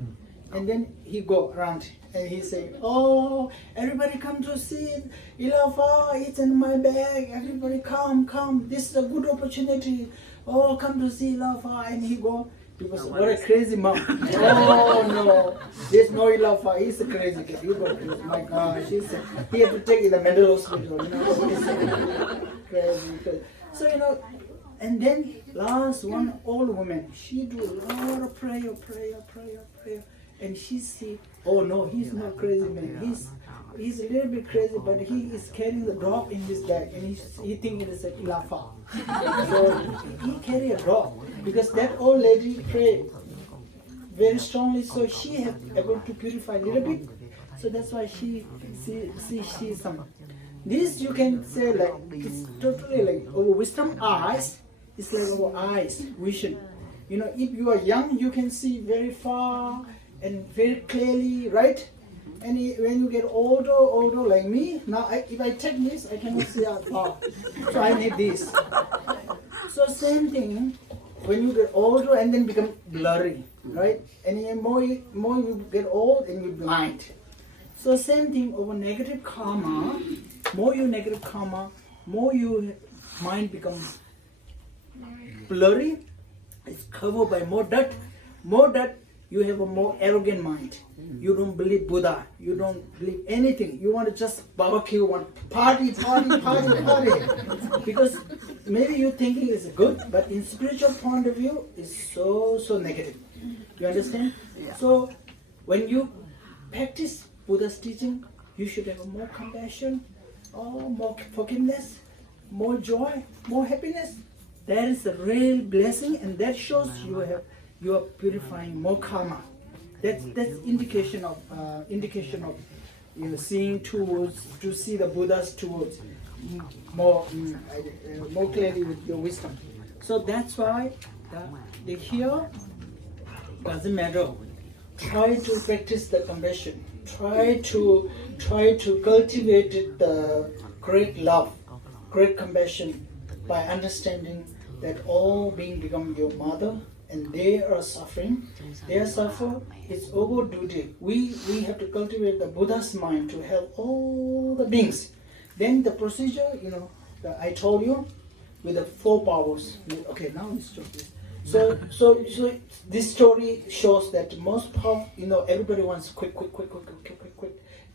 And then he go around and he say, oh, everybody come to see Ilafa, it's in my bag. Everybody come. This is a good opportunity. Oh, come to see Ilafa. And he go, people say, what a crazy mom. Oh no, there's no Ilafa. He's a crazy kid. You go, my gosh, he had to take in the mental hospital. Crazy. So and then last one old woman, she do a lot of prayer. And she see, oh no, he's not crazy man. He's a little bit crazy, but he is carrying the dog in his bag, and he think it is a ilafa. So he carry a dog because that old lady pray very strongly, so she have able to purify a little bit. So that's why she some. This you can say like it's totally like our wisdom eyes. It's like our eyes vision. If you are young, you can see very far and very clearly, right? And when you get older like me, now if I take this, I cannot see that far. So I need this. So same thing, when you get older and then become blurry, right? And more you get old and you blind. So same thing over negative karma, more you negative karma, more your mind becomes blurry, it's covered by more dirt, you have a more arrogant mind. You don't believe Buddha, you don't believe anything. You want to just barbecue, party. Because maybe you thinking is good, but in spiritual point of view, it's so negative. You understand? Yeah. So when you practice Buddha's teaching, you should have more compassion, more forgiveness, more joy, more happiness. That is a real blessing, and that shows you are purifying more karma. That's indication of seeing towards to see the Buddhas towards more clearly with your wisdom. So that's why the here doesn't matter. Try to practice the compassion. Try to cultivate the great love, great compassion by understanding that all beings become your mother and they are suffering. They suffer. It's our duty. We have to cultivate the Buddha's mind to help all the beings. Then the procedure, that I told you, with the 4 powers. Okay, now let's stop this. So this story shows that most power, everybody wants quick,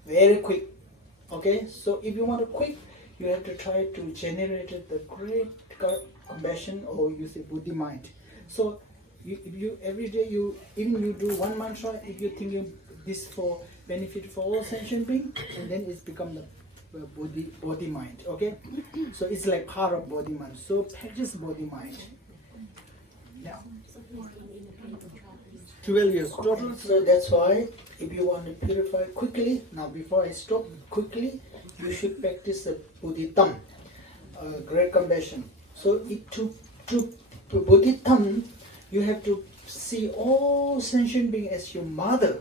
very quick. Okay, so if you want it quick, you have to try to generate the great compassion, or you say buddhi mind. So if you every day even you do one mantra, if you're thinking this for benefit for all sentient beings, and then it's become the body mind. Okay, so it's like part of body mind. So practice body mind. Now 12 years total. So that's why if you want to purify quickly, now before I stop quickly, you should practice the buddhitam, great compassion. So to buddhitam, you have to see all sentient beings as your mother.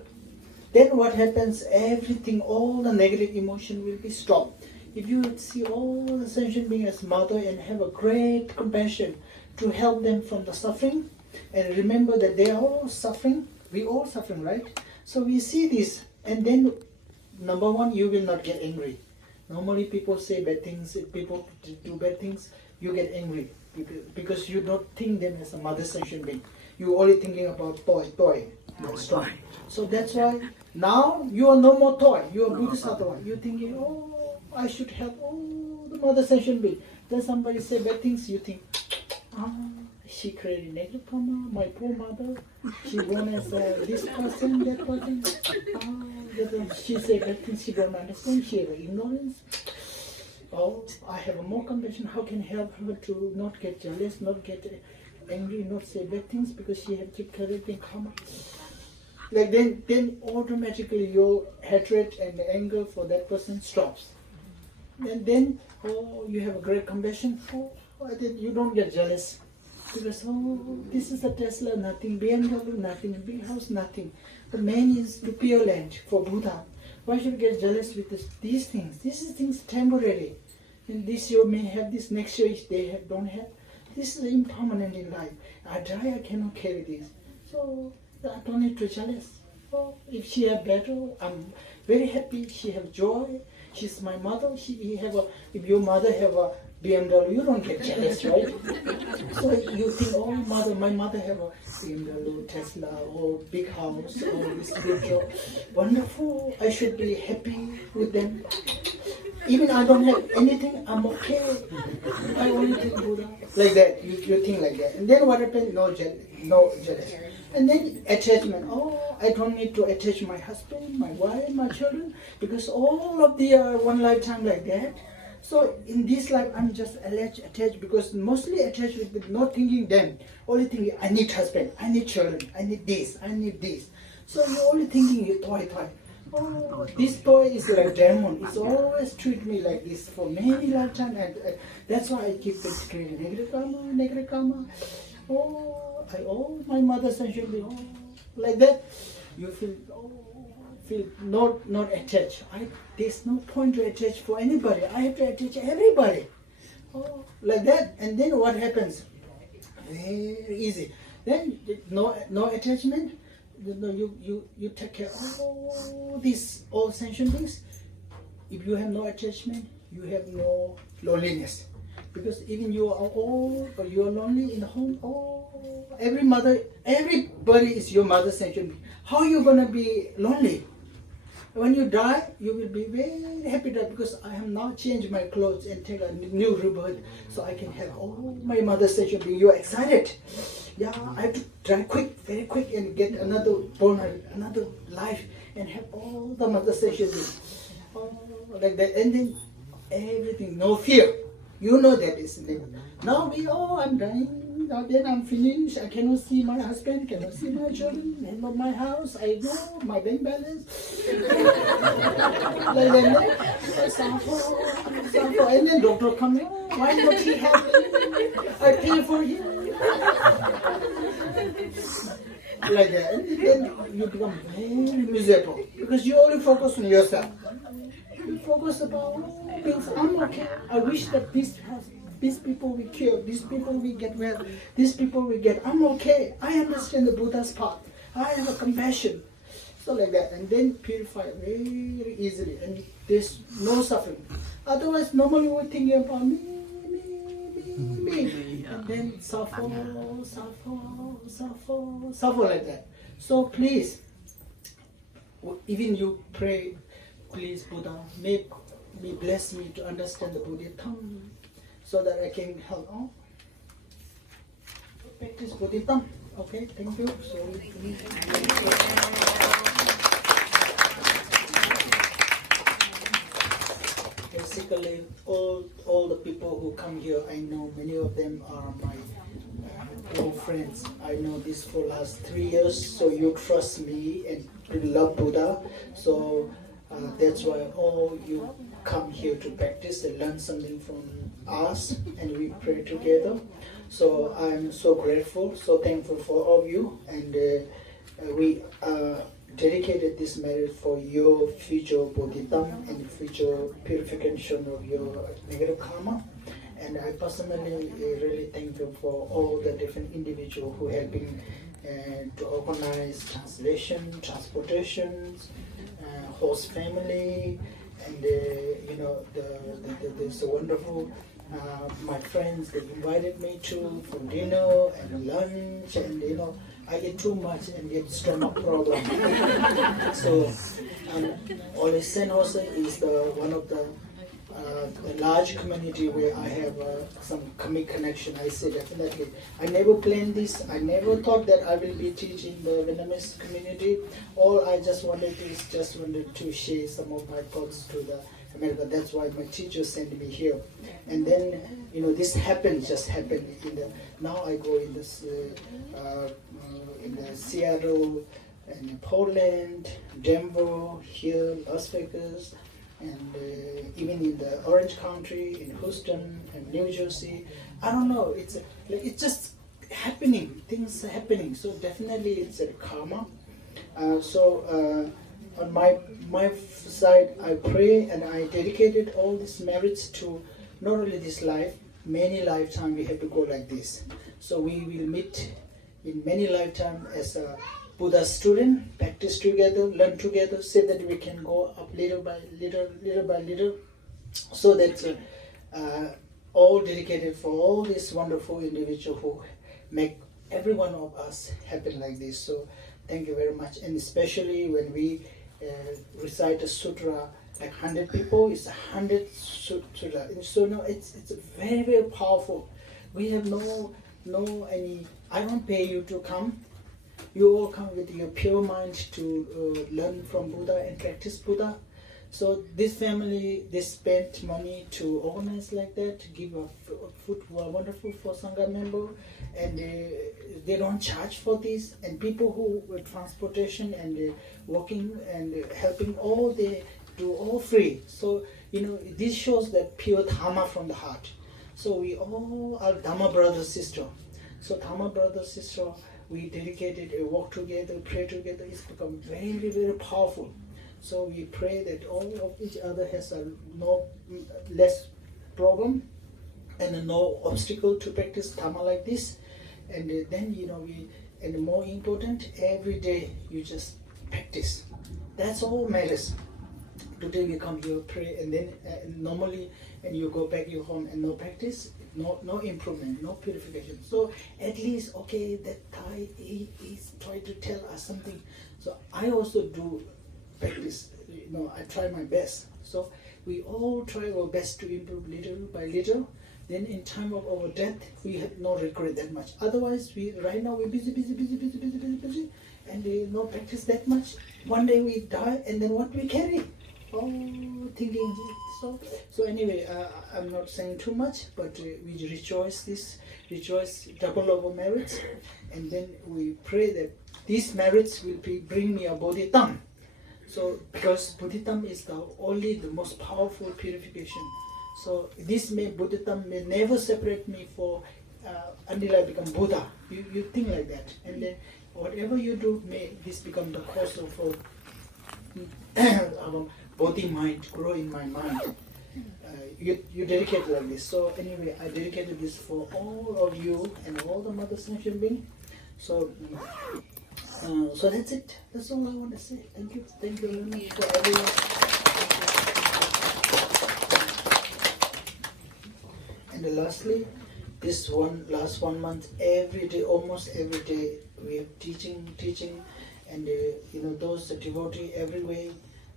Then what happens? Everything, all the negative emotion will be stopped. If you see all the sentient beings as mother and have a great compassion to help them from the suffering, and remember that they are all suffering. We all suffering, right? So we see this, and then number one, you will not get angry. Normally people say bad things. If people do bad things, you get angry because you don't think them as a mother sentient being. You're only thinking about toy. That's right. So that's why now you are no more toy. You are Bodhisattva. You're thinking, I should help all the mother sentient being. Then somebody say bad things, you think, she created negative karma, my poor mother. She born as this person, that person. She said bad things she don't understand. She has ignorance. I have more compassion. How can I help her to not get jealous, not get angry, not say bad things because she had keep creating karma. Like then automatically your hatred and anger for that person stops. And then you have a great compassion. You don't get jealous. Because, oh, this is a Tesla, nothing, BMW, nothing, big house, nothing. The main is the Pure Land for Buddha. Why should you get jealous with these things? These are things temporary. And this year may have this, next year don't have. This is impermanent in life. I die, I cannot carry this. So I don't need to jealous. Oh, if she have better, I'm very happy. She have joy. She's my mother. If your mother have a BMW, you don't get jealous, right? So you think, oh, my mother have a BMW, Tesla, or big house, or this good job. Wonderful. I should be happy with them. Even I don't have anything, I'm okay. I only think Buddha. Like that, you think like that. And then what happens? No jealous. And then attachment. Oh, I don't need to attach my husband, my wife, my children, because all of the one lifetime like that. So in this life, I'm just attached because mostly attached with not thinking them. Only thinking, I need husband, I need children, I need this, I need this. So you're only thinking toy. Oh, this toy is like demon. It's always treat me like this for many lifetime, and that's why I keep creating negative karma. Oh, my mother essentially, like that. You feel not attached. There's no point to attach for anybody. I have to attach everybody. Oh, like that. And then what happens? Very easy. Then no attachment. You take care of all these all sentient things. If you have no attachment, you have no loneliness. Because even you are old or you are lonely in the home, everybody is your mother sentient being. How are you gonna be lonely? When you die, you will be very happy that because I have now changed my clothes and take a new rebirth, so I can have all my mother sentient being. You are excited. Yeah, I have to try very quick, and get another life, and have all the mother sentient beings. Like that, and then everything, no fear. You know that is now I'm dying. Now then I'm finished. I cannot see my husband, cannot see my children, and not my house. I know my bank balance. Like that, suffer. And then doctor come in. Why not he happy? I pay for him. Like that, and then you become very miserable because you only focus on yourself. You focus about things. I'm okay. I wish that these people will cure, these people will get well, these people will get. I'm okay. I understand the Buddha's path. I have a compassion. So like that, and then purify very easily, and there's no suffering. Otherwise, normally we're thinking about me, and then suffer like that. So please, even you pray, please Buddha, may bless me to understand the Buddha tongue, so that I can help all. Practice Buddha tongue. Okay, thank you. Basically, all the people who come here, I know many of them are my old friends. I know this for last 3 years, so you trust me and you love Buddha. So that's why all you come here to practice and learn something from us, and we pray together. So I'm so grateful, so thankful for all of you, and we dedicated this marriage for your future bodhidharma and future purification of your negative karma. And I personally really thankful for all the different individuals who have been to organize translation, transportations, host family, and there's a wonderful my friends. They invited me for dinner and lunch, and I eat too much and get stomach problem. So Ole Sen also is one of the large community where I have some connection. I say definitely. I never planned this. I never thought that I will be teaching the Vietnamese community. All I just wanted to share some of my thoughts to the America. That's why my teacher sent me here. And then this just happened. Now I go in this in the Seattle, and Portland, Denver, here, Las Vegas, and even in the Orange County, in Houston, and New Jersey. I don't know. It's just happening, things are happening. So definitely it's a karma. On my side, I pray and I dedicated all these merits to not only this life, many lifetimes we have to go like this. So we will meet in many lifetimes as a Buddha student, practice together, learn together, so that we can go up little by little, so that all dedicated for all these wonderful individuals who make every one of us happen like this. So thank you very much. And especially when we recite a sutra, like 100 people, it's 100 sutra. So no, it's very, very powerful. We have no any, I don't pay you to come. You all come with your pure mind to learn from Buddha and practice Buddha. So this family, they spent money to organize like that, to give a food wonderful for Sangha member, and they don't charge for this. And people who with transportation and working and helping, all they do all free. So this shows that pure Dhamma from the heart. So we all are Dhamma brother sister. So Dhamma brother sister, we dedicated a walk together, pray together. It's become very, very powerful. So we pray that all of each other has no less problem and no obstacle to practice Dhamma like this. And then and more important, every day you just practice. That's all matters. Today we come here, pray, and then normally, and you go back your home and no practice, no improvement, no purification. So at least, okay, that Thai is trying to tell us something. So I also do practice, I try my best. So we all try our best to improve little by little. Then in time of our death, we have no regret that much. Otherwise, right now we're busy, and we no practice that much. One day we die, and then what we carry? Oh, thinking. So anyway, I'm not saying too much, but we rejoice double our merits, and then we pray that these merits will bring me a bodhidharma. So because bodhidharma is the most powerful purification. So this bodhidharma may never separate me until I become Buddha. You think like that, and then whatever you do, may this become the cause of our body mind grow in my mind. You dedicate like this. So anyway, I dedicated this for all of you and all the Mother Sanction being. So that's it. That's all I want to say. Thank you very much for everyone. And lastly, this last 1 month, every day, almost every day, we are teaching, and those devotees everywhere.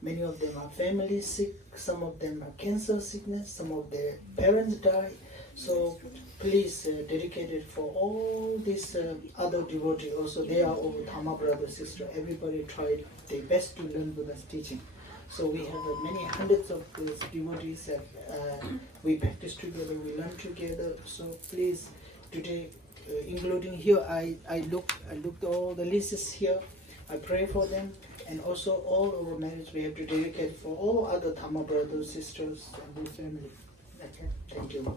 Many of them are family sick, some of them are cancer sickness, some of their parents die. So please dedicate it for all these other devotees. Also, they are all Dhamma brother, sister. Everybody tried their best to learn Buddha's teaching. So we have many hundreds of those devotees that we practice together, we learn together. So please, today, including here, I looked all the lists here. I pray for them, and also all our marriage we have to dedicate for all other Dhamma brothers, sisters, and their family. Okay, thank you.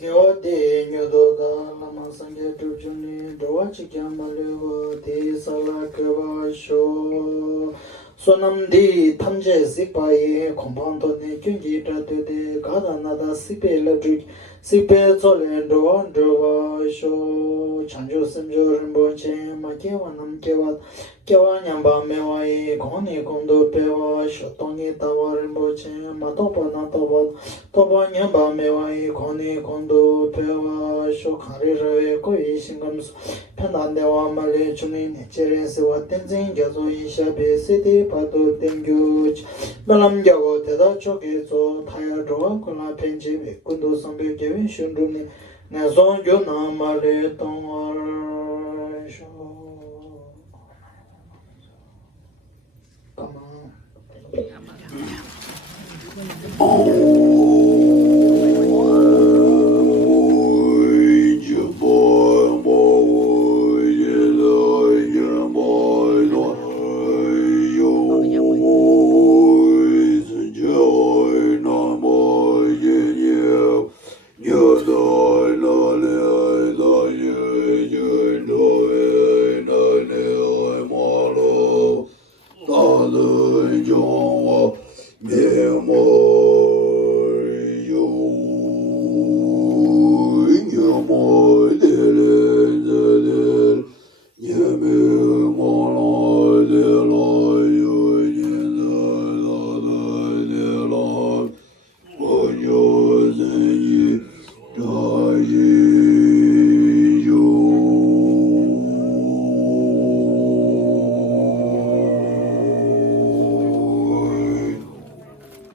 Gyode nyododa lama sangye tujuni dowa chikyambalewa te sala keba sho sonam di tamje sikpaye kompando ne kyunji tratu de gada nada sikpe electric sikpe zole dowa sho chanjo semjo rinpoche ma kewa nam kewa nyamba mewa e kone kondo pewa sho tongi tawa rinpoche ma topa na topa nyamba mewa e kone kondo pewa sho kari rawe koi shingamsu pendandewa male chuni nechere sewa tenzin gyazo isha be siti pato tengyuch melam gyago teda choke zo thaya drowa kula penji me kundo sambe gewe shundruni nezon gyo na male tongwar sho Come on.